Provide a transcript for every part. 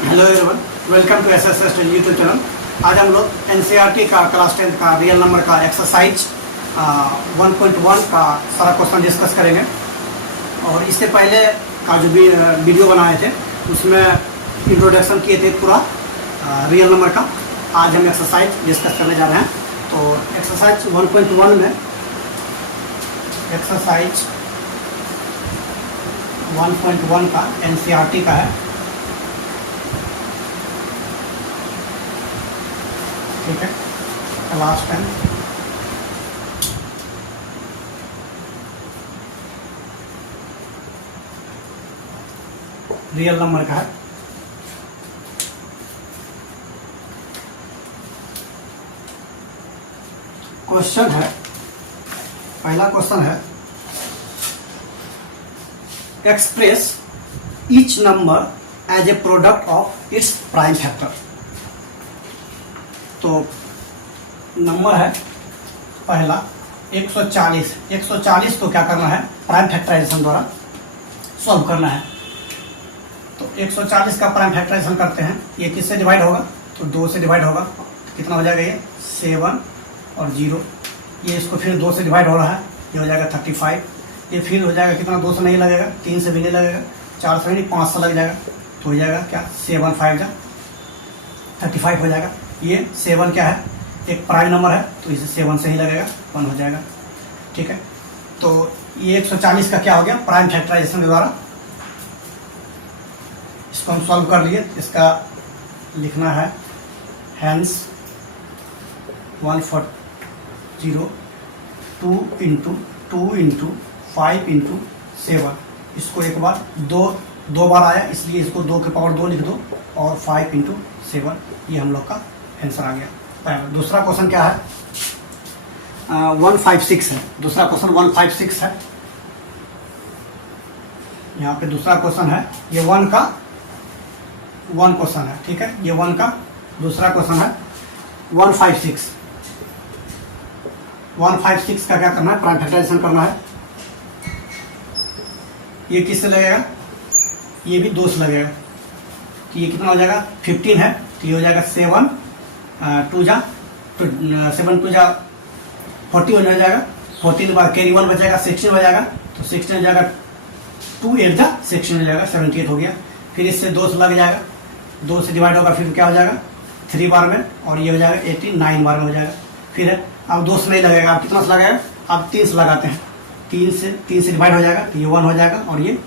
Hello everyone, welcome to SSS YouTube channel. आज हम लोग एनसीईआरटी का क्लास 10 का रियल नंबर का एक्सरसाइज 1.1 का सारा क्वेश्चन डिस्कस करेंगे। और इससे पहले का जो भी वीडियो बनाए थे उसमें इंट्रोडक्शन किए थे पूरा रियल नंबर का। आज हम एक्सरसाइज डिस्कस करने जा रहे हैं। तो एक्सरसाइज 1.1 में एक्सरसाइज 1.1 का एनसीईआरटी का है, ठीक है, क्लास 10। रियल नंबर का है। क्वेश्चन है, पहला क्वेश्चन है express each number as a product of its prime factor. तो नंबर है पहला 140। 140 को क्या करना है, प्राइम फैक्टराइजेशन द्वारा सॉल्व करना है। तो 140 का प्राइम फैक्टराइजेशन करते हैं। ये किससे डिवाइड होगा, तो 2 से डिवाइड होगा। तो कितना हो जाएगा, ये 7 और 0। ये इसको फिर 2 से डिवाइड हो रहा है, ये हो जाएगा 35। ये फिर हो जाएगा कितना, 2 से नहीं लगेगा, 3 से भी नहीं लगेगा, 4 से नहीं, 5 से लग जाएगा। तो हो जाएगा क्या, 7 5 जा 35 हो जाएगा। ये 7 क्या है, एक प्राइम नंबर है, तो इसे 7 से ही लगेगा, 1 हो जाएगा, ठीक है। तो ये 140 का क्या हो गया, प्राइम फैक्टराइजेशन के द्वारा इसको हम सॉल्व कर लिए। इसका लिखना है हैंस 140 2 इंटू 5 इंटू 7। इसको एक बार दो बार आया, इसलिए इसको 2 के पावर 2 लिख दो और 5 इंटू 7। ये हम लोग का आंसर आ गया पहला। दूसरा क्वेश्चन क्या है, 156 है। दूसरा क्वेश्चन 156 है। यहाँ पे दूसरा क्वेश्चन है, ये 1 का 1 क्वेश्चन है, ठीक है। ये 1 का दूसरा क्वेश्चन है 156। 156 का क्या करना है, प्राइम फैक्टराइजेशन करना है। ये किससे लगेगा, ये भी 2 से लगेगा। तो ये कितना हो जाएगा, 15 है, तो ये हो जाएगा 7 2 जा 7 2 जा 40 हो जाएगा। 14 के बाद कैरी 1 बचेगा, 16 हो जाएगा। तो 16 हो जाएगा, 2 8 जा 16 हो जाएगा, 78 हो गया। फिर इससे 2 से लग जाएगा, 2 से डिवाइड होगा, फिर क्या हो जाएगा 3 बार में, और ये हो जाएगा 89 बार में हो जाएगा। फिर अब 2 से नहीं लगेगा, अब कितना से लगाएगा, अब 3 से लगाते हैं। 3 से डिवाइड हो जाएगा, तो ये 1 हो जाएगा और ये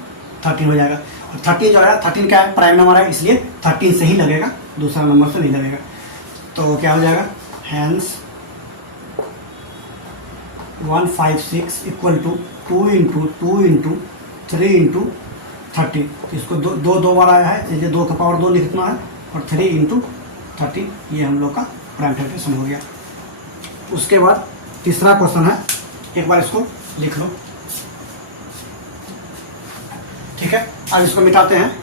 13 हो जाएगा। और 13 जो है, 13 क्या है, प्राइम नंबर है, इसलिए 13 से ही लगेगा, दूसरा नंबर से नहीं लगेगा। तो क्या हो जाएगा, hence 156 equal to 2 into 3 into 30। तो इसको दो बार आया है, इसलिए 2 का पावर 2 लिखना है, और 3 इंटू 30। ये हम लोग का प्राइम फैक्टराइजेशन हो गया। उसके बाद तीसरा क्वेश्चन है, एक बार इसको लिख लो, ठीक है। आज इसको मिटाते हैं।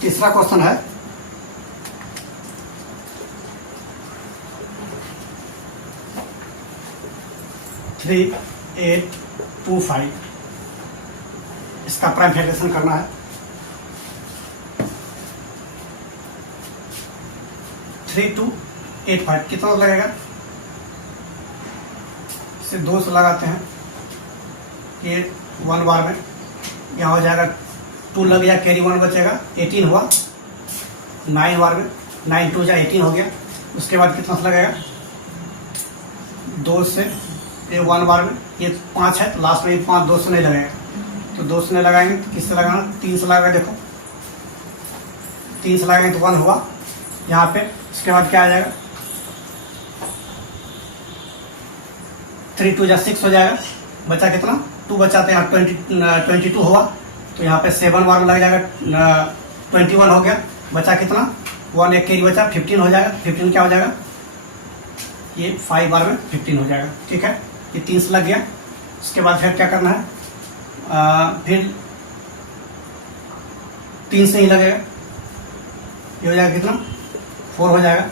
तीसरा क्वेश्चन है 3825। इसका प्राइम फैक्टराइजेशन करना है। 3285 कितना लगेगा, इसे 2 से लगाते हैं। ये 1 बार में, यहाँ हो जाएगा 2 लग गया, कैरी 1 बचेगा, 18 हुआ। 9 बार में, 9 2 जा 18 हो गया। उसके बाद कितना से लगेगा, 2 से, ये 1 बार में, ये 5 है, तो लास्ट में 5 2 से नहीं लगेगा। तो 2 से नहीं लगाएंगे तो किससे लगाना, 3 से लगाएंगे। देखो 3 से लगाएंगे तो 1 हुआ यहाँ पे। इसके बाद क्या आ जाएगा, 3 2 जा 6 हो जाएगा, बचा कितना, 2 बचाते हैं, 22 हुआ। तो यहाँ पे 7 बार में लग जाएगा, 21 हो गया, बचा कितना, 1 एक कैरी बचा, 15 हो जाएगा। 15 क्या हो जाएगा, ये 5 बार में 15 हो जाएगा, ठीक है। ये 3 से लग गया। इसके बाद फिर क्या करना है, फिर 3 से ही लगेगा, ये हो जाएगा कितना 4 हो जाएगा।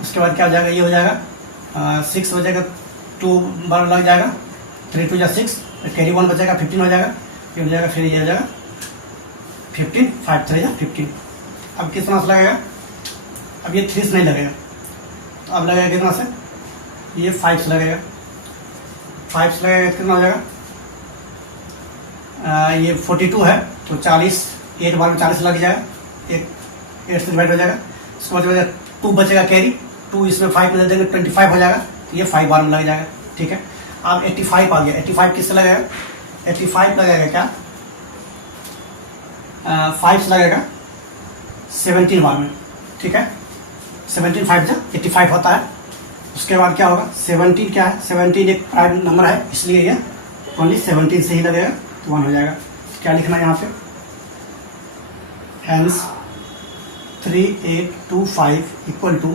उसके बाद क्या हो जाएगा, ये हो जाएगा 6 हो जाएगा, 2 बार लग जाएगा, 3 2 6, कैरी 1 बचेगा 15 हो जाएगा, ये हो जाएगा, फिर ये हो जाएगा 15, 5 3 15। अब कितना से लगेगा, अब ये 3 से नहीं लगेगा, तो अब लगेगा कितना से, ये 5 से लगेगा, 5 से लगेगा कितना हो जाएगा, ये 42 है तो 40, 8 बार में 40 लग जाएगा, एक 8 से डिवाइड हो जाएगा। उसके बाद 2 बचेगा कैरी, 2 इसमें 5 में दे देंगे 25 हो जाएगा, तो ये 5 बार में लग जाएगा। ठीक है, अब 85 आ गया, 85 किससे लगेगा, 85 लगेगा क्या, 5 से लगेगा 17 बार में। ठीक है, 17 5 जा 85 होता है। उसके बाद क्या होगा, 17 क्या है, 17 एक प्राइम नंबर है, इसलिए ये ओनली 17 से ही लगेगा, तो 1 हो जाएगा। क्या लिखना है यहाँ पे, hence 3825 equal to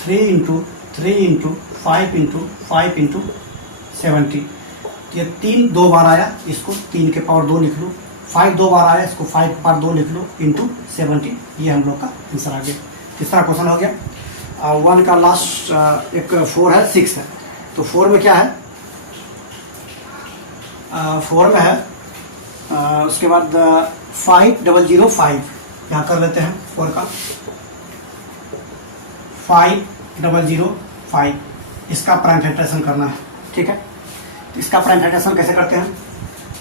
3 into 3 into 5 into 5 into 70। ये 3 2 बार आया, इसको 3 के पावर 2 लिख लो, 5 2 बार आया, इसको 5 के पावर 2 लिख लो, इंटू 70। ये हम लोग का आंसर आ गया। तीसरा क्वेश्चन हो गया। 1 का लास्ट एक 4 है 6 है, तो 4 में क्या है, 4 में है उसके बाद 5005 यहाँ कर लेते हैं 4 का 5005, इसका प्राइम फैक्टराइजेशन करना है। ठीक है, तो इसका प्राइम फैक्टराइजेशन कैसे करते हैं,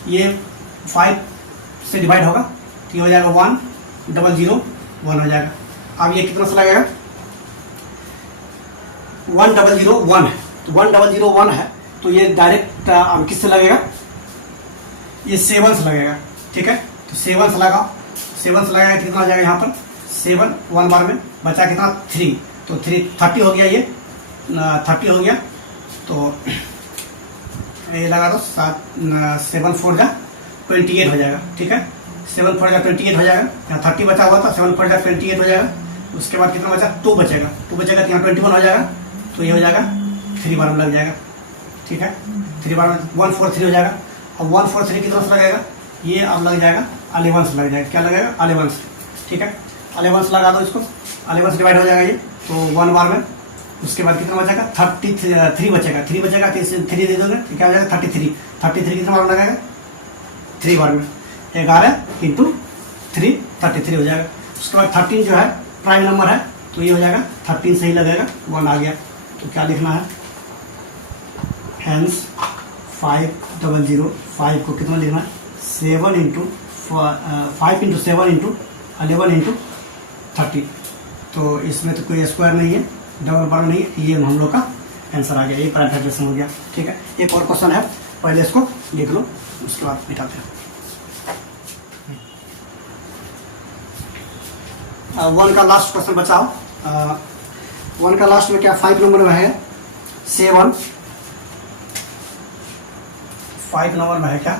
ये 5 से डिवाइड होगा, तो ये हो जाएगा 1001 हो जाएगा। अब ये कितना से लगेगा, 1001 है, तो 1001 है, तो ये डायरेक्ट अब किससे लगेगा, ये 7 से लगेगा। ठीक है, तो 7 से लगाओ, 7 से लगाएगा कितना हो जाएगा, यहाँ पर 7 1 बार में बचा कितना 3, तो 30 हो गया, ये 30 हो गया, तो ये लगा दो 7 4 जा 28 हो जाएगा। ठीक है, 7 4 जा 28 हो जाएगा, यहाँ 30 बचा हुआ था, 7 4 जा 28 हो जाएगा। उसके बाद कितना बचा, 2 बचेगा, 2 बचेगा तो यहाँ 21 हो जाएगा, तो ये हो जाएगा 3 बार में लग जाएगा। ठीक है, 3 बार में 143 हो जाएगा। अब 143 कितना से लगेगा, ये अब लग जाएगा 11 से लग जाएगा, क्या लगेगा 11 से। ठीक है, 11 से लगा दो इसको, 11 से डिवाइड हो जाएगा ये, तो 1 बार में। उसके बाद कितना बचेगा 33 बचेगा, 3 बचेगा, 3 दे दोगे तो क्या हो जाएगा 33 कितना बार में लगाएगा 3 बार में, 11 इंटू 3 33 हो जाएगा। उसके बाद 13 जो है प्राइम नंबर है, तो ये हो जाएगा 13 से ही लगेगा, 1 आ गया। तो क्या लिखना है, हैंस 5005 को कितना लिखना है, 7 इंटू 5 इंटू 7 इंटू 11 इंटू 30। तो इसमें तो कोई स्क्वायर नहीं है, डबल बार नहीं है, ये हम लोग का आंसर आ गया, ये प्राइम फैक्टराइजेशन हो गया। ठीक है, एक और क्वेश्चन है, पहले इसको लिख लो, उसके बाद मिटाते हैं। 1 का लास्ट क्वेश्चन बचाओ। 1 का लास्ट में क्या 5 नंबर में है 7, 5 नंबर में है क्या,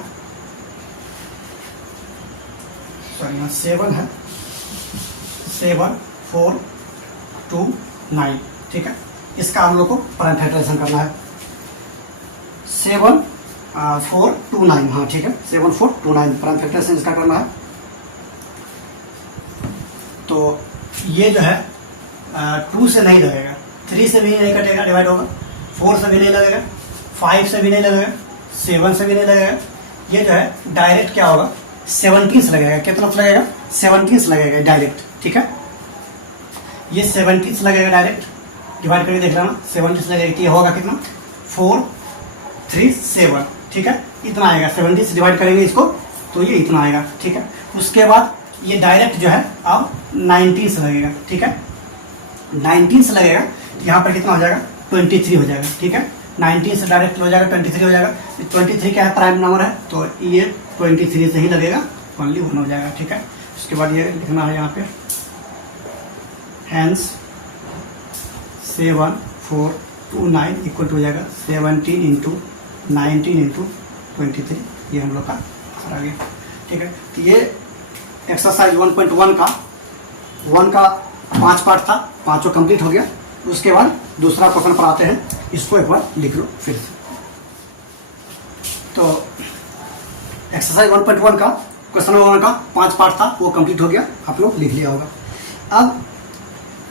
सॉरी 7 है, 7 4 2 9। ठीक है, इसका हम लोग को प्राइम फैक्टराइजेशन करना है, 7 4 2 9। हाँ ठीक है, 7 4 2 9 प्राइम फैक्टराइजेशन इसका करना है। तो ये जो है 2 से नहीं लगेगा, 3 से भी नहीं कटेगा, डिवाइड होगा, 4 से भी नहीं लगेगा, 5 से भी नहीं लगेगा, 7 से भी नहीं लगेगा। ये जो है डायरेक्ट क्या होगा 17 से लगेगा। कितना से लगेगा 17 से लगेगा डायरेक्ट। ठीक है, ये 17 से लगेगा डायरेक्ट, डिवाइड करके देख लेना, 17 से लगेगा, ये होगा कितना 4 3 7। ठीक है, इतना आएगा, 17 से डिवाइड करेंगे इसको तो ये इतना आएगा। ठीक है, उसके बाद ये डायरेक्ट जो है अब 19 से लगेगा। ठीक है, 19 से लगेगा, यहाँ पर कितना हो जाएगा 23 हो जाएगा। ठीक है, 19 से डायरेक्ट हो जाएगा 23 हो जाएगा। 23 क्या है प्राइम नंबर है, तो ये 23 से ही लगेगा, ओनली 1 हो जाएगा। ठीक है, उसके बाद ये लिखना है यहाँ पे, हैंस 7 4 2 9 इक्वल टू हो जाएगा 17 इंटू 19 इंटू 23। ये हम लोग का आंसर आ गया। ठीक है, तो ये एक्सरसाइज 1.1 का 1 का 5 पार्ट था, 5 कंप्लीट हो गया। उसके बाद दूसरा क्वेश्चन पर आते हैं, इसको एक बार लिख लो फिर से। तो एक्सरसाइज 1.1 का क्वेश्चन नंबर 1 का 5 पार्ट था, वो कंप्लीट हो गया, आप लोग लिख लिया होगा। अब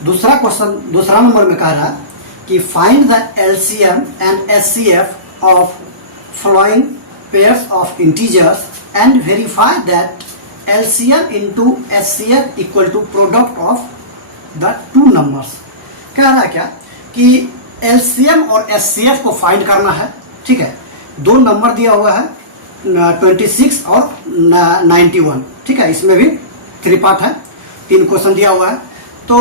दूसरा क्वेश्चन दूसरा नंबर में कह रहा है कि find the LCM and HCF of following pairs of integers and verify that LCM into HCF equal to product of the two numbers. कह रहा है क्या कि एलसीएम और एचसीएफ को फाइंड करना है, ठीक है। दो नंबर दिया हुआ है 26 और 91, ठीक है। इसमें भी 3 पार्ट है, 3 क्वेश्चन दिया हुआ है। तो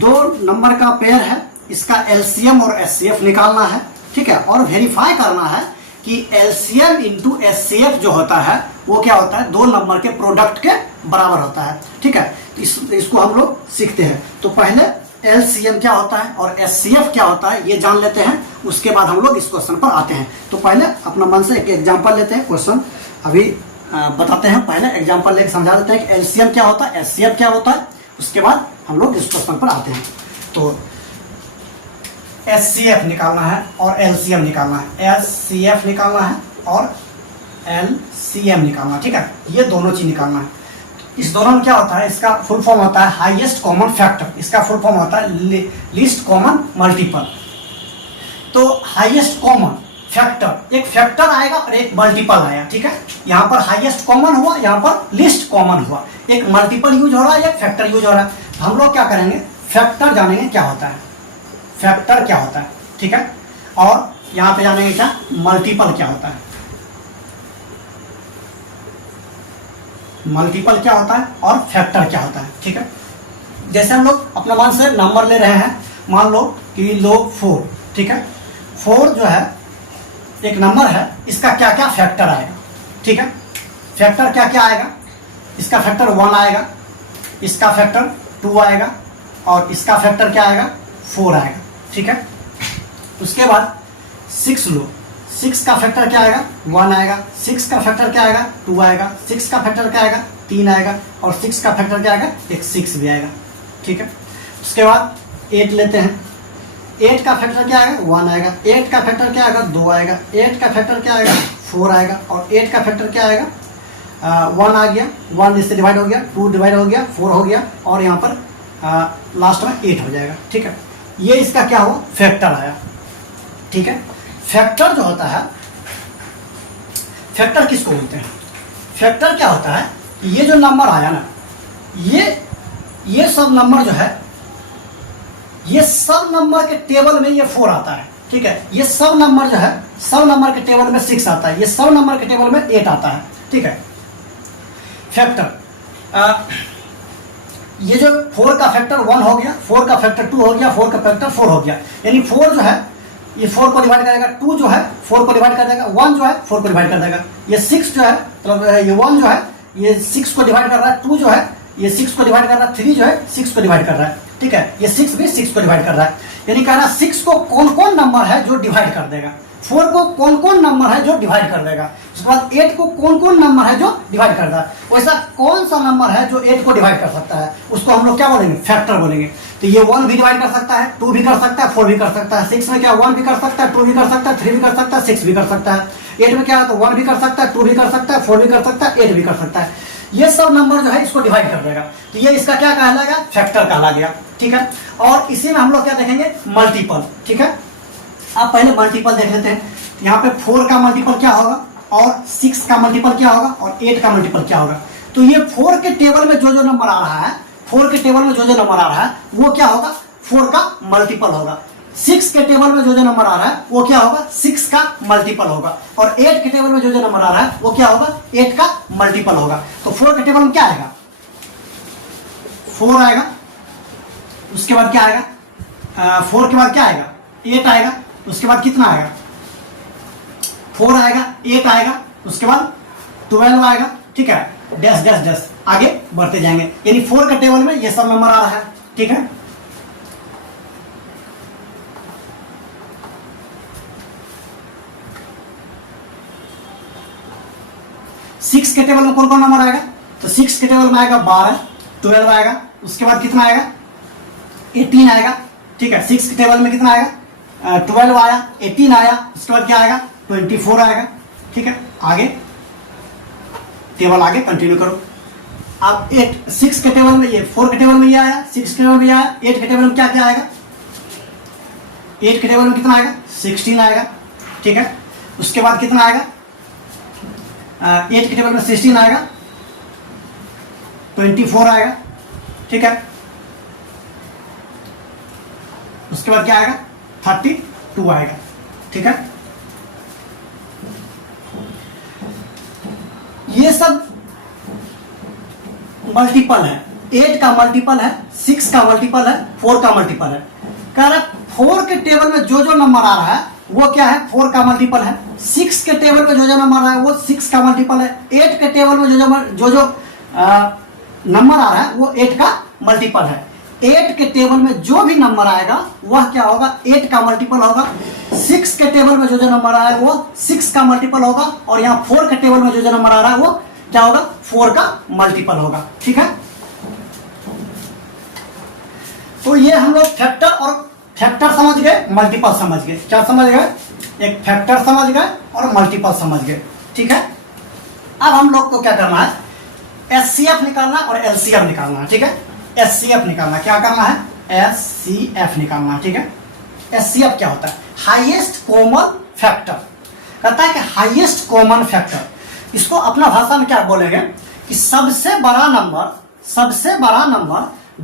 2 नंबर का पेयर है, इसका एलसीएम और एचसीएफ निकालना है, ठीक है। और वेरीफाई करना है कि एलसीएम इंटू एचसीएफ जो होता है वो क्या होता है, 2 नंबर के प्रोडक्ट के बराबर होता है, ठीक है। तो इसको हम लोग सीखते हैं। तो पहले एलसीएम क्या होता है और एचसीएफ क्या होता है ये जान लेते हैं, उसके बाद हम लोग इस क्वेश्चन पर आते हैं। तो पहले अपना मन से एक एग्जांपल लेते हैं, क्वेश्चन अभी बताते हैं। पहले एग्जांपल लेकर समझा देते हैं कि एलसीएम क्या होता है, एचसीएफ क्या होता है, उसके बाद हम लोग इस क्वेश्चन पर आते हैं। तो एचसीएफ निकालना है और एलसीएम निकालना है, एचसीएफ निकालना है और एलसीएम निकालना, ठीक है। ये दोनों चीज निकालना है। इस दोनों में क्या होता है, इसका फुल फॉर्म होता है हाईएस्ट कॉमन फैक्टर, इसका फुल फॉर्म होता है लीस्ट कॉमन मल्टीपल। तो हाईएस्ट कॉमन फैक्टर, एक फैक्टर आएगा और एक मल्टीपल आएगा, ठीक है। यहाँ पर हाईएस्ट कॉमन हुआ, यहाँ पर लीस्ट कॉमन हुआ, एक मल्टीपल यूज हो रहा है, एक फैक्टर यूज हो रहा है। तो हम लोग क्या करेंगे, फैक्टर जानेंगे क्या होता है, फैक्टर क्या होता है, ठीक है। और यहाँ पे जानेंगे क्या, मल्टीपल क्या होता है, मल्टीपल क्या होता है और फैक्टर क्या होता है, ठीक है। जैसे हम लोग अपना मान से नंबर ले रहे हैं, मान लो कि लो 4, ठीक है। 4 जो है एक नंबर है, इसका क्या क्या फैक्टर आएगा, ठीक है। फैक्टर क्या क्या आएगा, इसका फैक्टर 1 आएगा, इसका फैक्टर 2 आएगा और इसका फैक्टर क्या आएगा, 4 आएगा, ठीक है। उसके बाद 6 लो, 6 का फैक्टर क्या आएगा, 1 आएगा, 6 का फैक्टर क्या आएगा, 2 आएगा, 6 का फैक्टर क्या आएगा, 3 आएगा और 6 का फैक्टर क्या आएगा, एक 6 भी आएगा, ठीक है। उसके बाद 8 लेते हैं, 8 का फैक्टर क्या आएगा, 1 आएगा, 8 का फैक्टर क्या आएगा, 2 आएगा, 8 का फैक्टर क्या आएगा, 4 आएगा और 8 का फैक्टर क्या आएगा, 1 आ गया, 1 इससे डिवाइड हो गया, 2 डिवाइड हो गया, 4 हो गया और यहाँ पर लास्ट में 8 हो जाएगा, ठीक है। ये इसका क्या हुआ, फैक्टर आया, ठीक है। फैक्टर जो होता है, फैक्टर किसको बोलते हैं, फैक्टर क्या होता है, ये जो नंबर आया ना, ये सब नंबर जो है, ये सब नंबर के टेबल में ये 4 आता है, ठीक है। ये सब नंबर जो है, सब नंबर के टेबल में 6 आता है, ये सब नंबर के टेबल में 8 आता है, ठीक है। फैक्टर ये जो 4 का फैक्टर 1 हो गया, 4 का फैक्टर 2 हो गया, 4 का फैक्टर 4 हो गया, यानी 4 जो है ये 4 को डिवाइड करेगा, 2 जो है 4 को डिवाइड कर देगा, 1 जो है 4 को डिवाइड कर देगा, ये 6 जो है, मतलब ये 1 जो है ये 6 को डिवाइड कर रहा है, 2 जो है ये 6 को डिवाइड कर रहा है, 3 जो है 6 को डिवाइड कर रहा है, ठीक है। ये 6 भी 6 को डिवाइड कर रहा है, यानी कह रहा है 6 को कौन कौन नंबर है जो डिवाइड कर देगा, 4 को कौन कौन नंबर है जो डिवाइड कर देगा, उसके बाद 8 को कौन कौन नंबर है जो डिवाइड कर देगा। वैसा कौन सा नंबर है जो 8 को डिवाइड कर सकता है, उसको हम लोग क्या बोलेंगे, फैक्टर बोलेंगे। तो ये 1 भी डिवाइड कर सकता है, 2 भी कर सकता है, 4 भी कर सकता है। 6 में क्या 1 भी कर सकता है, 2 भी कर सकता है, 3 भी कर सकता है, 6 भी कर सकता है। 8 में क्या है, तो 1 भी कर सकता है, 2 भी कर सकता है, 4 भी कर सकता है, 8 भी कर सकता है। ये सब नंबर जो है इसको डिवाइड कर देगा, तो ये इसका क्या कहलाएगा, फैक्टर कहला गया, ठीक है। और इसी में हम लोग क्या देखेंगे, मल्टीपल, ठीक है। आप पहले मल्टीपल देख लेते हैं। यहाँ पे 4 का मल्टीपल क्या होगा और 6 का मल्टीपल क्या होगा और 8 का मल्टीपल क्या होगा। तो ये 4 के टेबल में जो जो नंबर आ रहा है, 4 के टेबल में जो जो नंबर आ रहा है वो क्या होगा, 4 का मल्टीपल होगा। 6 के टेबल में जो जो नंबर आ रहा है वो क्या होगा, 6 का मल्टीपल होगा। और 8 के टेबल में जो जो नंबर आ रहा है वो क्या होगा, 8 का मल्टीपल होगा। तो 4 के टेबल में क्या आएगा, 4 आएगा। उसके बाद क्या आएगा, 4 के बाद क्या आएगा, 8 आएगा। उसके बाद कितना आएगा, 4 आएगा, 8 आएगा, उसके बाद 12 आएगा, ठीक है। डैश डैश डैश आगे बढ़ते जाएंगे, यानी 4 के टेबल में ये सब नंबर आ रहा है, ठीक है। सिक्स के टेबल में कौन कौन नंबर आएगा, तो 6 के टेबल में आएगा 12, 12 आएगा। उसके बाद कितना आएगा, 18 आएगा, ठीक है। 6 के टेबल में कितना आएगा, 12 आया, 18 आया। उसके बाद क्या आएगा, 24 आएगा, ठीक है। आगे टेबल आगे कंटिन्यू करो। अब 8 6 के टेबल में, ये 4 के टेबल में ये आया, 6 के टेबल में ये आया, 8 के टेबल में क्या क्या आएगा, 8 के टेबल में कितना आएगा, 16 आएगा, ठीक है। उसके बाद कितना आएगा, 8 के टेबल में 16 आएगा, 24 आएगा, ठीक है। उसके बाद क्या आएगा, 32 आएगा, ठीक है। ये सब मल्टीपल है, 8 का मल्टीपल है, 6 का मल्टीपल है, 4 का मल्टीपल है। कह रहा 4 के टेबल में जो जो नंबर आ रहा है वो क्या है, 4 का मल्टीपल है। 6 के टेबल में जो जो नंबर आ रहा है वो 6 का मल्टीपल है। 8 के टेबल में जो जो नंबर आ रहा है वो 8 का मल्टीपल है। 8 के टेबल में जो भी नंबर आएगा वह क्या होगा, 8 का मल्टीपल होगा। 6 के टेबल में जो जो नंबर आया है वो 6 का मल्टीपल होगा, और यहाँ 4 के टेबल में जो जो नंबर आ रहा है वो क्या होगा, 4 का मल्टीपल होगा, ठीक है। तो ये हम लोग फैक्टर समझ गए, मल्टीपल समझ गए। क्या समझ गए, एक फैक्टर समझ गए और मल्टीपल समझ गए, ठीक है। अब हम लोग को क्या करना है, एचसीएफ निकालना और एलसीएम निकालना है, ठीक है। एचसीएफ निकालना, क्या करना है, एचसीएफ निकालना, ठीक है। एचसीएफ क्या होता है, हाईएस्ट कॉमन फैक्टर। कहता है कि हाईएस्ट कॉमन फैक्टर, इसको अपना भाषा में क्या बोलेंगे कि सबसे बड़ा नंबर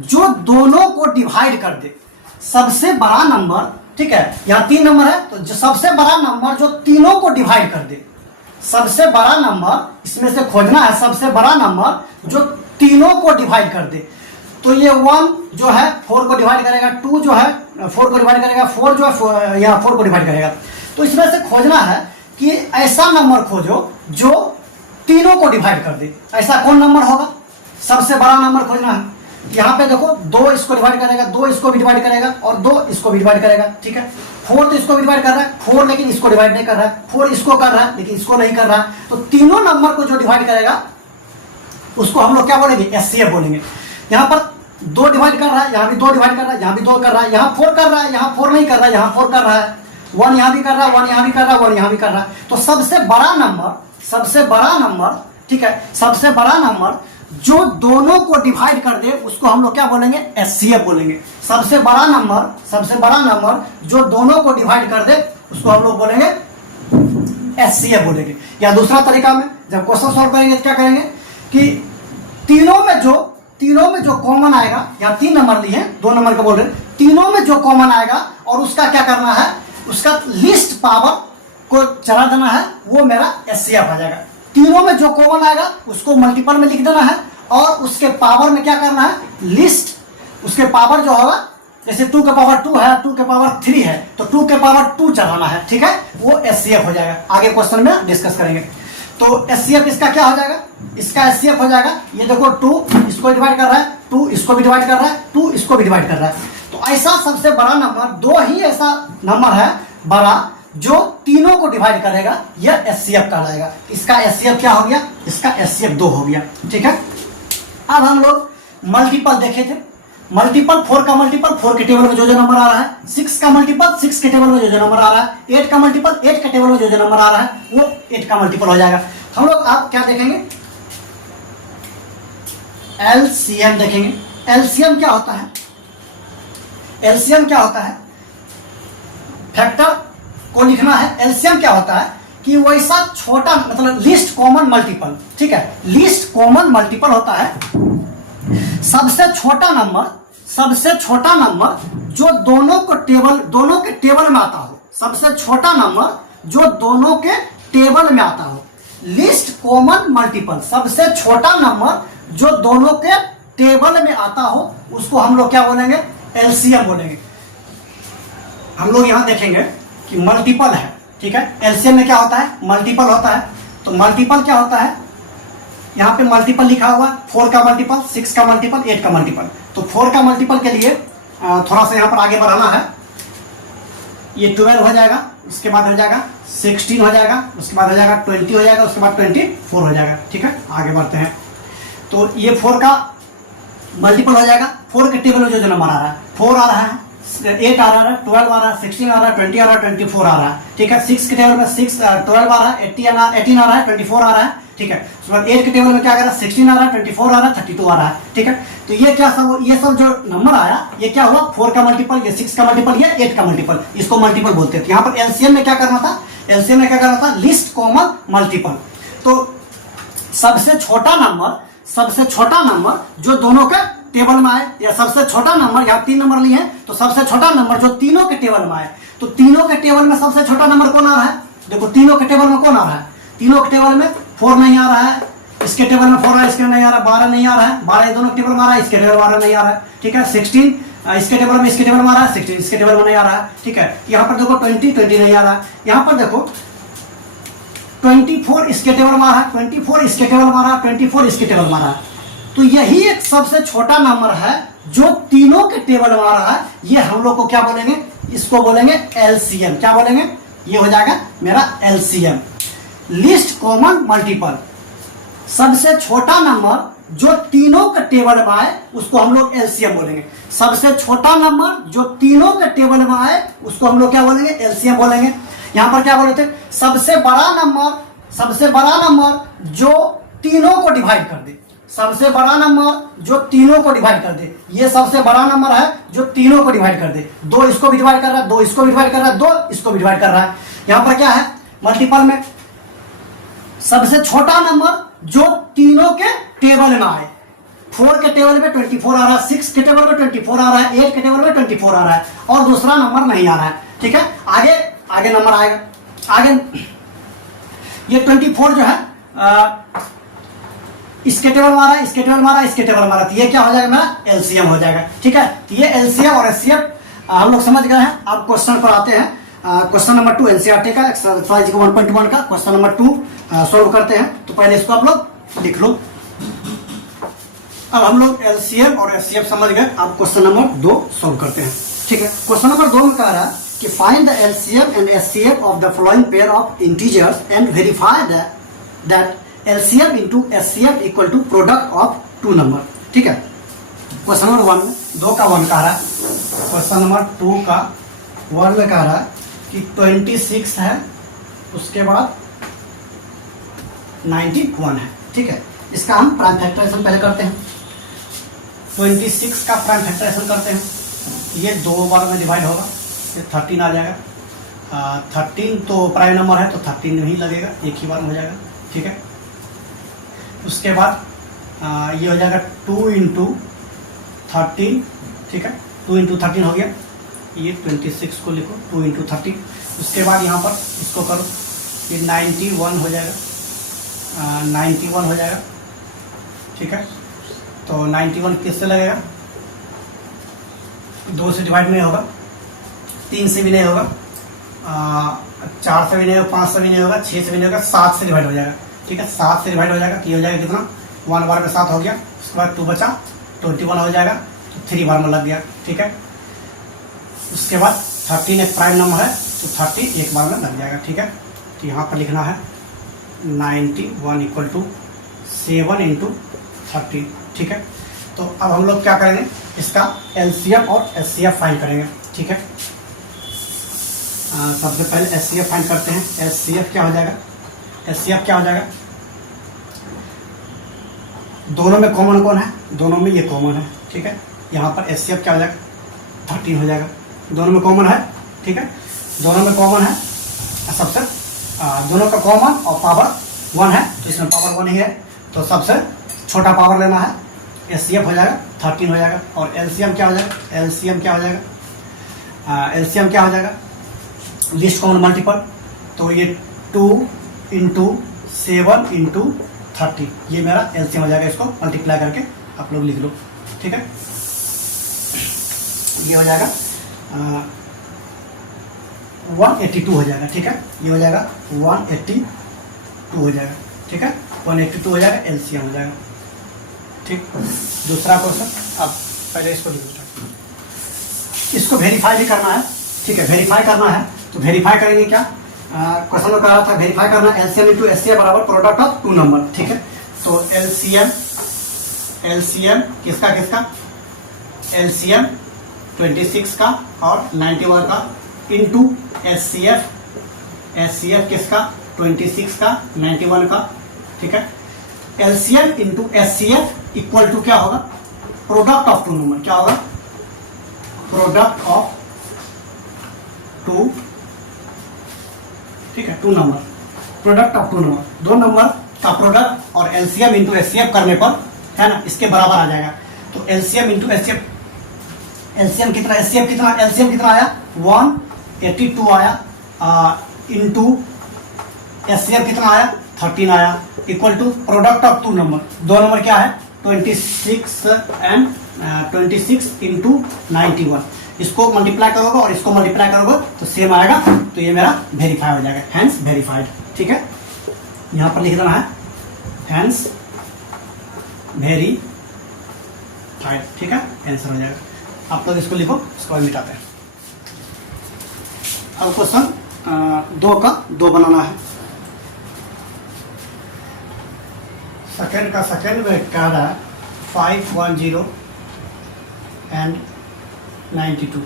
जो दोनों को डिवाइड कर दे। सबसे बड़ा नंबर, ठीक है, यहाँ 3 नंबर है तो जो सबसे बड़ा नंबर जो तीनों को डिवाइड कर दे। सबसे बड़ा नंबर इसमें से खोजना है, सबसे बड़ा नंबर जो तीनों को डिवाइड कर दे। तो ये 1 जो है 4 को डिवाइड करेगा, 2 जो है 4 को डिवाइड करेगा, 4 जो है यहाँ 4 को डिवाइड करेगा। तो इसमें से खोजना है कि ऐसा नंबर खोजो जो तीनों को डिवाइड कर दे। ऐसा कौन नंबर होगा, सबसे बड़ा नंबर खोजना है। यहाँ पे देखो 2 इसको डिवाइड करेगा, 2 इसको भी डिवाइड करेगा और 2 इसको भी डिवाइड करेगा, ठीक है। 4 तो इसको भी डिवाइड कर रहा है, 4 लेकिन इसको डिवाइड नहीं कर रहा है, 4 इसको कर रहा है लेकिन इसको नहीं कर रहा है। तो तीनों नंबर को जो डिवाइड करेगा उसको हम लोग क्या बोलेंगे, एचसीएफ बोलेंगे। यहाँ पर 2 डिवाइड कर रहा है, यहाँ भी 2 डिवाइड कर रहा है, यहाँ भी 2 कर रहा है, यहाँ 4 कर रहा है, यहाँ 4 नहीं कर रहा है, यहाँ 4 कर रहा है, 1 यहाँ भी कर रहा है, 1 यहाँ भी कर रहा है, 1 यहाँ भी कर रहा है। तो सबसे बड़ा नंबर, ठीक है, सबसे बड़ा नंबर जो दोनों को डिवाइड कर दे उसको हम लोग क्या बोलेंगे, एचसीएफ बोलेंगे। सबसे बड़ा नंबर जो दोनों को डिवाइड कर दे उसको हम लोग बोलेंगे एचसीएफ बोलेंगे। या दूसरा तरीका में जब क्वेश्चन सॉल्व करेंगे तो क्या करेंगे कि तीनों में जो कॉमन आएगा, या 3 नंबर लिए हैं, 2 नंबर का बोल रहे हैं, तीनों में जो कॉमन आएगा और उसका क्या करना है, उसका लिस्ट पावर को चला देना है, वो मेरा एचसीएफ आ जाएगा। तीनों में जो कॉमन आएगा उसको मल्टीपल में लिख देना है और उसके पावर में क्या करना है, लिस्ट, उसके पावर जो होगा, जैसे 2 के पावर 2 है, 2 के पावर 3 है, तो 2 के पावर 2 चलाना है, ठीक है, वो एचसीएफ हो जाएगा। आगे क्वेश्चन में डिस्कस करेंगे। तो एचसीएफ इसका क्या हो जाएगा, इसका एचसीएफ हो जाएगा, ये देखो 2 इसको डिवाइड कर रहा है, 2 इसको भी डिवाइड कर रहा है, 2 इसको भी डिवाइड कर रहा है। तो ऐसा सबसे बड़ा नंबर, 2 ही ऐसा नंबर है बड़ा जो तीनों को डिवाइड करेगा, यह एचसीएफ कहलाएगा। इसका एचसीएफ क्या हो गया, इसका एचसीएफ 2 हो गया, ठीक है। अब हम लोग मल्टीपल देखे थे, मल्टीपल 4 का मल्टीपल 4 के टेबल में जो जो नंबर आ रहा है, 6 का मल्टीपल 6 के टेबल में जो जो नंबर आ रहा है, 8 का मल्टीपल 8 के टेबल में जो जो नंबर आ रहा है वो 8 का मल्टीपल हो जाएगा। हम लोग आप क्या देखेंगे, एलसीएम देखेंगे। एलसीएम क्या होता है, एलसीएम क्या होता है, फैक्टर को लिखना है। एलसीएम क्या होता है कि वैसा छोटा, मतलब लीस्ट कॉमन मल्टीपल, ठीक है, लीस्ट कॉमन मल्टीपल होता है सबसे छोटा नंबर जो दोनों के टेबल में आता हो, सबसे छोटा नंबर जो दोनों के टेबल में आता हो। लिस्ट कॉमन मल्टीपल, सबसे छोटा नंबर जो दोनों के टेबल में आता हो उसको हम लोग क्या बोलेंगे, एलसीएम बोलेंगे। हम लोग यहां देखेंगे कि मल्टीपल है, ठीक है, एलसीएम में क्या होता है, मल्टीपल होता है। तो मल्टीपल क्या होता है, यहाँ पे मल्टीपल लिखा हुआ, 4 का मल्टीपल, 6 का मल्टीपल, 8 का मल्टीपल। तो 4 का मल्टीपल के लिए थोड़ा सा यहाँ पर आगे बढ़ाना है, ये 12 हो जाएगा, उसके बाद हो जाएगा 16 हो जाएगा, उसके बाद हो जाएगा 20 हो जाएगा, उसके बाद 24 हो जाएगा, ठीक है। आगे बढ़ते हैं, तो ये 4 का मल्टीपल हो जाएगा। 4 के टेबल में जो नंबर आ रहा है, 4 आ रहा है, 8 आ रहा है, 12 आ रहा है, 16 आ रहा है, 20 आ रहा है, 24 आ रहा है, ठीक है। 6 के टेबल में 6 12 आ रहा है, 18 आ रहा है, 24 आ रहा है, ठीक है। उसके बाद 8 के टेबल में क्या आ रहा है, 16 आ रहा है, 24 आ रहा है, 32 आ रहा है, ठीक है। तो ये क्या सब, ये सब जो नंबर आया ये क्या हुआ, 4 का मल्टीपल, ये 6 का मल्टीपल, ये 8 का मल्टीपल, इसको मल्टीपल बोलते हैं। यहाँ पर एलसीएम में क्या करना था, एलसीएम में क्या करना था, लिस्ट कॉमन मल्टीपल। तो सबसे छोटा नंबर जो दोनों के टेबल में आए, या सबसे छोटा नंबर, यहाँ 3 नंबर लिए हैं, तो सबसे छोटा नंबर जो तीनों के टेबल में आए, तो तीनों के टेबल में सबसे छोटा नंबर कौन आ रहा है, देखो तीनों के टेबल में कौन आ रहा है, तीनों के टेबल में 4 नहीं आ रहा है, इसके टेबल में 4 है, इसके नहीं आ रहा, 12 नहीं आ रहा है, 12 दोनों टेबल में आ रहा है, इसके टेबल 12 नहीं आ रहा है, ठीक है। 16 इसके टेबल में आ रहा है, 16 इसके टेबल में नहीं आ रहा है, ठीक है। यहाँ पर देखो 20 नहीं आ रहा है, यहाँ पर देखो 24 इसके टेबल में आ रहा है, 24 इसके टेबल में आ रहा है, 24 इसके टेबल में आ रहा है। तो यही एक सबसे छोटा नंबर है जो तीनों के टेबल में आ रहा है, ये हम लोग को क्या बोलेंगे, इसको बोलेंगे एलसीएम। क्या बोलेंगे, ये हो जाएगा मेरा एलसीएम, लिस्ट कॉमन मल्टीपल। सबसे छोटा नंबर जो तीनों के टेबल में आए उसको हम लोग एलसीएम बोलेंगे। सबसे छोटा नंबर जो तीनों के टेबल में आए उसको हम लोग क्या बोलेंगे, एलसीएम बोलेंगे। यहां पर क्या बोले थे, सबसे बड़ा नंबर जो तीनों को डिवाइड कर दे, सबसे बड़ा नंबर जो तीनों को डिवाइड कर दे, ये सबसे बड़ा नंबर है जो तीनों को डिवाइड कर दे। 2 इसको भी डिवाइड कर रहा है, 2 इसको भी डिवाइड कर रहा है, 2 इसको भी डिवाइड कर रहा है। यहां पर क्या है, मल्टीपल में सबसे छोटा नंबर जो तीनों के टेबल में आए, 4 के टेबल में 24 आ रहा है, 6 के टेबल में 24 आ रहा है, 8 के टेबल में 24 आ रहा है, और दूसरा नंबर नहीं आ रहा है, ठीक है। आगे नंबर आएगा, आगे ये 24 जो है इसके टेबल में आ रहा है, इसके टेबल में आ रहा है, इसके टेबल में आ रहा है, तो ये क्या हो जाएगा, मेरा एलसीएम हो जाएगा, ठीक है। तो ये एलसीएम और एचसीएफ हम लोग समझ गए हैं। अब क्वेश्चन पर आते हैं, क्वेश्चन नंबर 2 एनसीईआरटी का एक्सरसाइज 1.1 का क्वेश्चन नंबर 2 सोल्व करते हैं। तो पहले इसको आप लोग लिख लो। अब हम लोग एलसीएम और एचसीएफ समझ गए, अब क्वेश्चन नंबर 2 सोल्व करते हैं, ठीक है। क्वेश्चन नंबर 2 में कह रहा है कि find the LCM and HCF of the following pair of integers and verify that LCM into SCF equal to product of 2 number, ठीक है। क्वेश्चन नंबर 1 में 2 का 1 कह रहा है, क्वेश्चन नंबर 2 का 1 में कह रहा है कि 26 है, उसके बाद 91 है, ठीक है। इसका हम प्राइम फैक्टराइजेशन पहले करते हैं। 26 का प्राइम फैक्टराइजेशन करते हैं, ये 2 बार में डिवाइड होगा, ये 13 आ जाएगा। 13 तो प्राइम नंबर है तो 13 नहीं लगेगा, एक ही बार में हो जाएगा, ठीक है। उसके बाद ये हो जाएगा 2 इंटू 13, ठीक है, 2 इंटू 13 हो गया, ये 26 को लिखो 2 इंटू 13। उसके बाद यहाँ पर इसको करो, ये 91 हो जाएगा, 91 हो जाएगा, ठीक है। तो 91 किससे लगेगा, 2 से डिवाइड नहीं होगा, 3 से भी नहीं होगा, 4 से भी नहीं होगा, 5 से भी नहीं होगा, 6 से भी नहीं होगा, 7 से डिवाइड हो जाएगा, ठीक है। 7 से डिवाइड हो जाएगा तो ये हो जाएगा कितना, 1 बार में 7 हो गया, उसके बाद 2 बचा, 21 हो जाएगा, तो 3 बार में लग गया, ठीक है। उसके बाद 13 एक प्राइम नंबर है तो 30 एक बार में लग जाएगा, ठीक है। तो यहाँ पर लिखना है 91 इक्वल टू 7 इंटू 30, ठीक है। तो अब हम लोग क्या करेंगे, इसका एलसीएम और एचसीएफ फाइंड करेंगे, ठीक है। सबसे पहले एचसीएफ फाइंड करते हैं। एचसीएफ क्या हो जाएगा, एचसीएफ क्या हो जाएगा, दोनों में कॉमन कौन है, दोनों में ये कॉमन है, ठीक है। यहाँ पर एचसीएफ क्या हो जाएगा, 13 हो जाएगा, दोनों में कॉमन है, ठीक है, दोनों में कॉमन है। सबसे दोनों का कॉमन और पावर 1 है, तो इसमें पावर 1 ही है, तो सबसे छोटा पावर लेना है, एचसीएफ हो जाएगा 13 हो जाएगा। और एलसीएम क्या हो जाएगा, एलसीएम क्या हो जाएगा, एलसीएम क्या हो जाएगा, लिस्ट कॉमन मल्टीपल, तो ये 2 इंटू 7 इंटू 30, ये मेरा एलसीएम हो जाएगा। इसको मल्टीप्लाई करके आप लोग लिख लो, ठीक है। ये हो जाएगा 182 हो जाएगा, ठीक है। ये हो जाएगा 182 हो जाएगा, ठीक है, 182 हो जाएगा, एलसीएम हो जाएगा, ठीक। दूसरा क्वेश्चन, अब पहले इसको लिख लो, इसको वेरीफाई भी करना है, ठीक है, वेरीफाई करना है। तो वेरीफाई करेंगे क्या, क्वेश्चन में कह रहा था वेरीफाई करना एलसीएम इंटू एचसीएफ बराबर प्रोडक्ट ऑफ 2 नंबर, ठीक है। तो एलसीएम किसका किसका, एलसीएम 26 का और 91 का इंटू एचसीएफ किसका, 26 का 91 का ठीक है। LCM into HCF equal to क्या होगा, प्रोडक्ट ऑफ टू नंबर, क्या होगा, प्रोडक्ट ऑफ टू, ठीक है, two number, product of two number, दो नंबर का प्रोडक्ट और एलसीएम इंटू एचसीएफ करने पर, है ना, इसके बराबर आ जाएगा। तो एलसीएम इंटू एचसीएफ, एलसीएम कितना, एचसीएफ कितना, एलसीएम कितना आया 182 आया, इंटू एचसीएफ कितना आया 13 आया, equal to product of two number, दो नंबर क्या है 26 एंड 26 इंटू 91, इसको मल्टीप्लाई करोगे और इसको मल्टीप्लाई करोगे तो सेम आएगा, तो ये मेरा वेरीफाई हो जाएगा, हैंस वेरीफाइड। ठीक है, यहां पर लिख देना है हैंस वेरीफाइड, ठीक है, आंसर हो जाएगा। आप लोग इसको लिखो, इसको मिटाते हैं। अब क्वेश्चन 2 का 2 बनाना है। सेकंड का सेकंड में कह रहा है 510 एंड 92,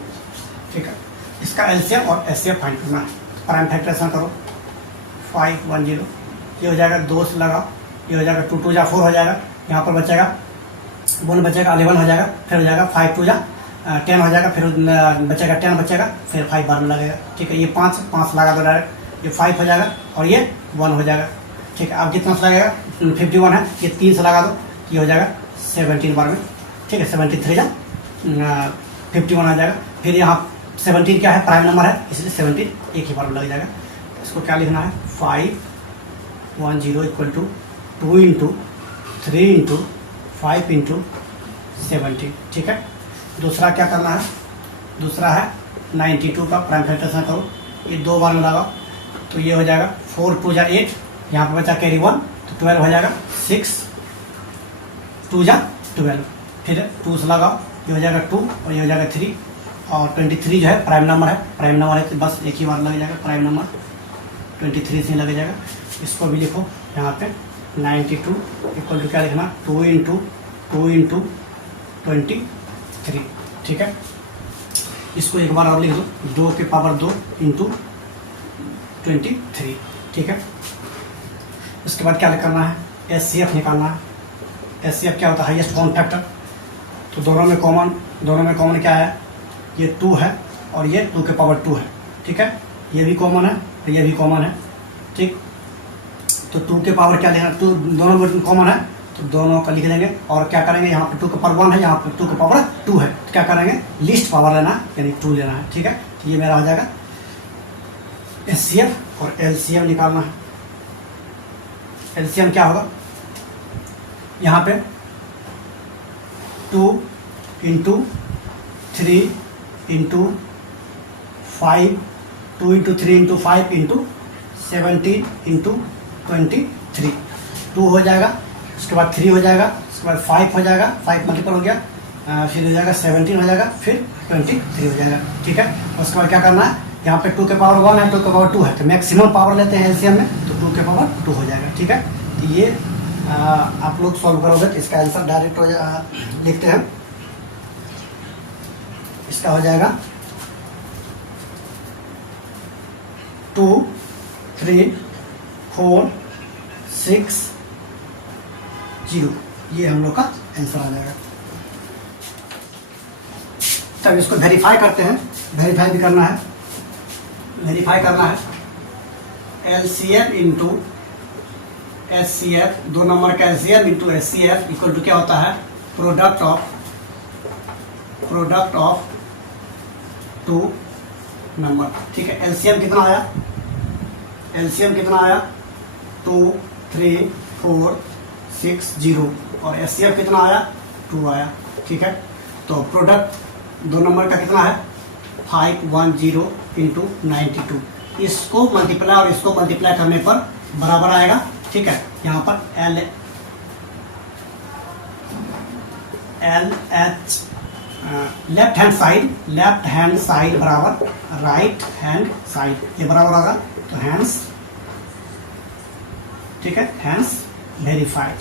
ठीक है, इसका एलसीएम और एचसीएफ फाइंड करना है। प्राइम फैक्टराइजेशन करो, 510 ये हो जाएगा, 2 से लगाओ, ये हो जाएगा 2 2 जा 4 हो जाएगा, यहाँ पर बचेगा 1 बचेगा, 11 हो जाएगा, फिर हो जाएगा 5 2 जा 10 हो जाएगा, फिर बचेगा 10 बचेगा, फिर 5 बार में लगेगा, ठीक है, ये 5 लगा दो डायरेक्ट, ये 5 हो जाएगा और ये 1 हो जाएगा, ठीक है। अब कितना से लगेगा 51 है, ये 3 से लगा दो, ये हो जाएगा 17 बार में, ठीक है, 73 जा 51 आ जाएगा, फिर यहाँ 17 क्या है प्राइम नंबर है, इसलिए 17 एक ही बार में लग जाएगा। इसको क्या लिखना है 510 equal to 2 into 3 into 5 into 17, ठीक है। दूसरा क्या करना है, दूसरा है 92 का प्राइम फैक्टराइजेशन करो, ये 2 बार में लगाओ, तो ये हो जाएगा 4 2 जा 8, यहाँ पर बचा कैरी 1, तो 12 हो जाएगा, 6 2 जा 12, फिर 2 से लगाओ, ये हो जाएगा 2 और ये हो जाएगा 3, और 23 जो है प्राइम नंबर है, प्राइम नंबर है तो बस एक ही बार लग जाएगा, प्राइम नंबर 23 से लग जाएगा। इसको भी लिखो यहाँ पे 92 इक्वल टू क्या लिखना 2 इंटू 23, ठीक है। इसको एक बार और लिख दो, 2 के पावर 2 इंटू 23, ठीक है। उसके बाद क्या करना है, एचसीएफ निकालना है। एचसीएफ क्या होता है, हाईएस्ट कॉमन फैक्टर, तो दोनों में कॉमन क्या है, ये 2 है और ये 2 के पावर 2 है, ठीक है, ये भी कॉमन है और ये भी कॉमन है, ठीक। तो 2 के पावर क्या लेना, 2 दोनों में कॉमन है तो दोनों का लिख देंगे, और क्या करेंगे यहाँ पर 2 के पावर 1 है, यहाँ पर 2 के पावर 2 है, तो क्या करेंगे लीस्ट पावर लेना है, यानी 2 लेना है, ठीक है। तो ये मेरा हो जाएगा एचसीएफ और एलसीएम निकालना है। एलसीएम क्या होगा, यहाँ पे 2 into 3 into 5, 2 into 3 into 5 into 17 into 23, 2 हो जाएगा, उसके बाद 3 हो जाएगा, उसके बाद 5 हो जाएगा, 5 मल्टीपल हो गया, फिर हो जाएगा 17 हो जाएगा, फिर 23 हो जाएगा, ठीक है। उसके बाद क्या करना है, यहाँ पे 2 के पावर 1 है, 2 के पावर 2 है, तो मैक्सिमम पावर लेते हैं एलसीएम में, तो 2 के पावर 2 हो जाएगा, ठीक है। तो ये आप लोग सॉल्व करोगे तो इसका आंसर डायरेक्ट हो लिखते हैं, इसका हो जाएगा 2 3 4 6 0, ये हम लोग का आंसर आ जाएगा। तब इसको वेरीफाई करते हैं, वेरीफाई भी करना है, वेरीफाई करना है एलसीएम इंटू एचसीएफ, 2 नंबर का LCM into HCF equal to क्या होता है, प्रोडक्ट ऑफ 2 नंबर, ठीक है। एलसीएम कितना आया, एलसीएम कितना आया 2 3 4 6 0, और एचसीएफ कितना आया 2 आया, ठीक है। तो प्रोडक्ट 2 नंबर का कितना है 510 इंटू 92, इसको मल्टीप्लाई और इसको मल्टीप्लाई करने पर बराबर आएगा, ठीक है। यहाँ पर L H left hand side बराबर राइट हैंड साइड, ये बराबर होगा, तो हैंड्स, ठीक है, हैंड्स वेरीफाइड,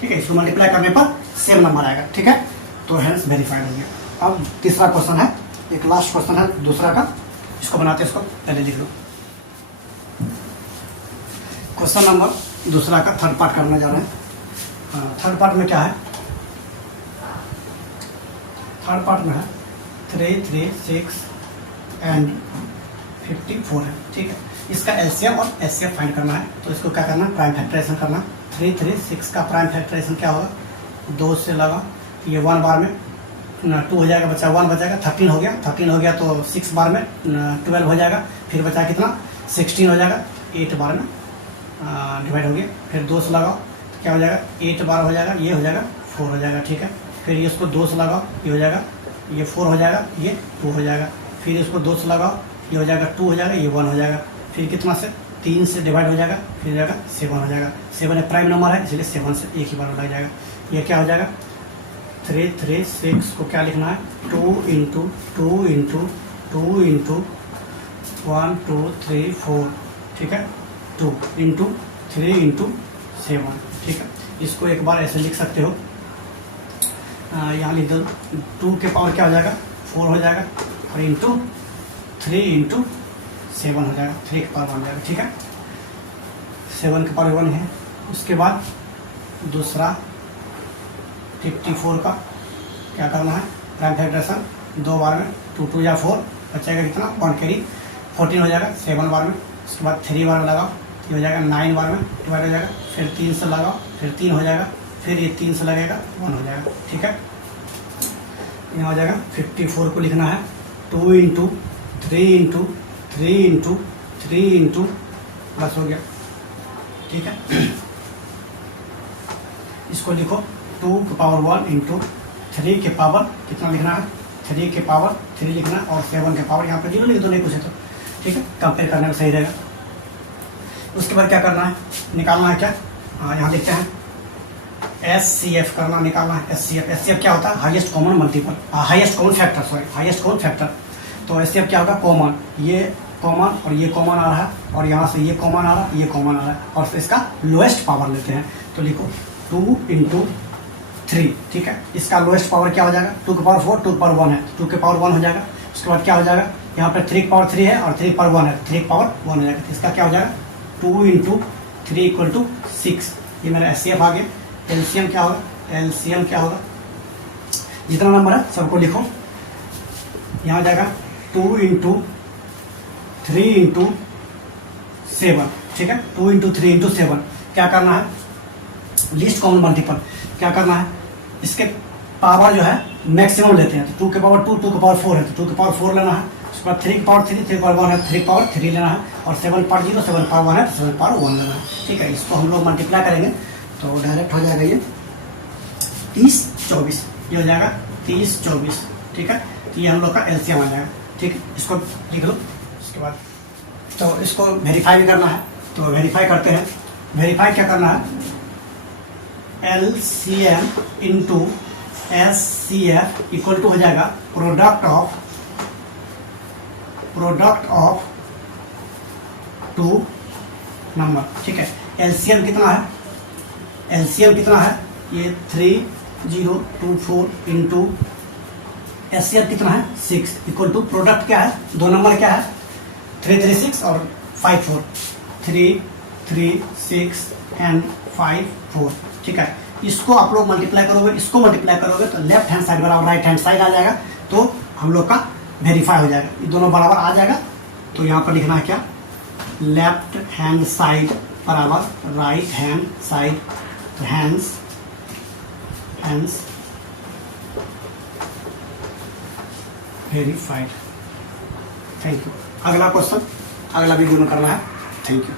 ठीक है। इसको मल्टीप्लाई करने पर सेम नंबर आएगा, ठीक है, तो हैंड्स वेरीफाइड हो गया। अब तीसरा क्वेश्चन है, एक लास्ट क्वेश्चन है दूसरा का, इसको बनाते हैं, इसको पहले लिख लो। क्वेश्चन नंबर दूसरा का थर्ड पार्ट करने जा रहे हैं। थर्ड पार्ट में क्या है, थर्ड पार्ट में है 3, 3, 6 एंड 54 है। ठीक है, इसका एलसीएम और एचसीएफ फाइंड करना है। तो इसको क्या करना है, प्राइम फैक्टराइजेशन करना। 3, 3, 6 का प्राइम फैक्टराइजेशन क्या होगा, 2 से लगा, ये 1 बार में 2 हो जाएगा, बचा 1 बचाएगा, 13 हो गया, 13 हो गया तो 6 बार में 12 हो जाएगा, फिर बचा कितना 16 हो जाएगा, 8 बार में डिवाइड हो गया, फिर 2 से लगाओ तो क्या हो जाएगा, 8 बार हो जाएगा, ये हो जाएगा 4 हो जाएगा। ठीक है, फिर ये इसको 2 से लगाओ, ये हो जाएगा, ये 4 हो जाएगा, ये 2 हो जाएगा, फिर इसको 2 से लगाओ, ये हो जाएगा 2 हो जाएगा, ये 1 हो जाएगा, फिर कितना से 3 से डिवाइड हो जाएगा, फिर हो जाएगा 7 हो जाएगा। 7 एक प्राइम नंबर है, इसलिए 7 से एक ही बार लग जाएगा। ये क्या हो जाएगा, 3, 3, 6 को क्या लिखना है, 2 इंटू 2 इंटू 2 इंटू 1, 2, 3, 4। ठीक है, 2 इंटू 3 इंटू 7। ठीक है, इसको एक बार ऐसे लिख सकते हो, यहाँ लिख दो, 2 के पावर क्या हो जाएगा, 4 हो जाएगा, और इंटू 3 इंटू 7 हो जाएगा, 3 के पावर 1 हो जाएगा। ठीक है, 7 के पावर 1 है। उसके बाद दूसरा 54 का क्या करना है, प्राइम फैक्टराइजेशन 2 बार में, 2 2 या 4 बचेगा कितना, 1 कैरी 14 हो जाएगा, 7 बार में। उसके बाद 3 बार में लगाओ, ये हो जाएगा 9 बार में डिवाइड हो जाएगा, फिर 3 से लगाओ, फिर 3 हो जाएगा, फिर ये 3 से लगेगा 1 हो जाएगा। ठीक है, यहाँ हो जाएगा 54 को लिखना है 2 into 3 into 3 into 3 into plus हो गया। ठीक है, इसको लिखो 2 के पावर 1 इंटू 3 के पावर कितना लिखना है, 3 के पावर 3 लिखना है, और 7 के पावर यहाँ पे 0 लिख दो, नहीं पूछे तो। ठीक है, कंपेयर करने में सही रहेगा। उसके बाद क्या करना है, निकालना है क्या, यहाँ लिखते हैं एचसीएफ करना, निकालना है एचसीएफ। एचसीएफ क्या होता है, highest common multiple, highest common factor, sorry highest common factor. तो एचसीएफ क्या होगा, कॉमन, ये कॉमन और ये कॉमन आ रहा है, और यहाँ से ये कॉमन आ रहा है, ये कॉमन आ रहा है, और फिर इसका लोएस्ट पावर लेते हैं। तो लिखो 2 इंटू 3। ठीक है, इसका लोएस्ट पावर क्या हो जाएगा, 2 के पावर 4, 2 के पावर 1 है, 2 के पावर 1 हो जाएगा। उसके बाद क्या हो जाएगा, यहाँ पर 3 के पावर 3 है और 3 के पावर 1 है, 3 के पावर 1 हो जाएगा। तो इसका क्या हो जाएगा, 2 इंटू 3 इक्वल टू 6। ये मेरा एचसीएफ आ गया। एलसीएम क्या होगा, एलसीएम क्या होगा, जितना नंबर है सबको लिखो। यहाँ हो जाएगा 2 इंटू 3 इंटू 7। ठीक है, 2 इंटू 3 इंटू 7। क्या करना है, लीस्ट कॉमन मल्टीपल क्या करना है, इसके पावर जो है मैक्सिमम लेते हैं। तो 2 के पावर 2, 2 के पावर 4 है, तो 2 के पावर 4 लेना है। उसके बाद 3 के पावर 3, 3 के पावर 1 है, 3 के पावर 3 लेना है, और 7 पावर 0, 7 पावर 1 है, तो 7 पावर 1 लेना है। ठीक है, इसको हम लोग मल्टीप्लाई करेंगे तो डायरेक्ट हो जाएगा ये 30, 24। ये हो जाएगा 30, 24। ठीक है, तो ये हम लोग का एलसीएम आ जाएगा। ठीक है, इसको लिख लो। उसके बाद तो इसको वेरीफाई भी करना है, तो वेरीफाई करते हैं। वेरीफाई क्या करना है, LCM into HCF equal to हो जाएगा प्रोडक्ट ऑफ 2 नंबर। ठीक है, एलसीएम कितना है, एलसीएम कितना है, ये 3024 इंटू एचसीएफ कितना है 6 इक्वल टू प्रोडक्ट क्या है, 2 नंबर क्या है 336 और 54, 336 एंड 54। ठीक है, इसको आप लोग मल्टीप्लाई करोगे, इसको मल्टीप्लाई करोगे तो लेफ्ट हैंड साइड बराबर राइट हैंड साइड आ जाएगा, तो हम लोग का वेरीफाई हो जाएगा। ये दोनों बराबर आ जाएगा, तो यहाँ पर लिखना है क्या, लेफ्ट हैंड साइड बराबर राइट हैंड साइड, तो हैंड्स वेरीफाइड। Thank you. अगला क्वेश्चन अगला वीडियो में करना है। Thank you.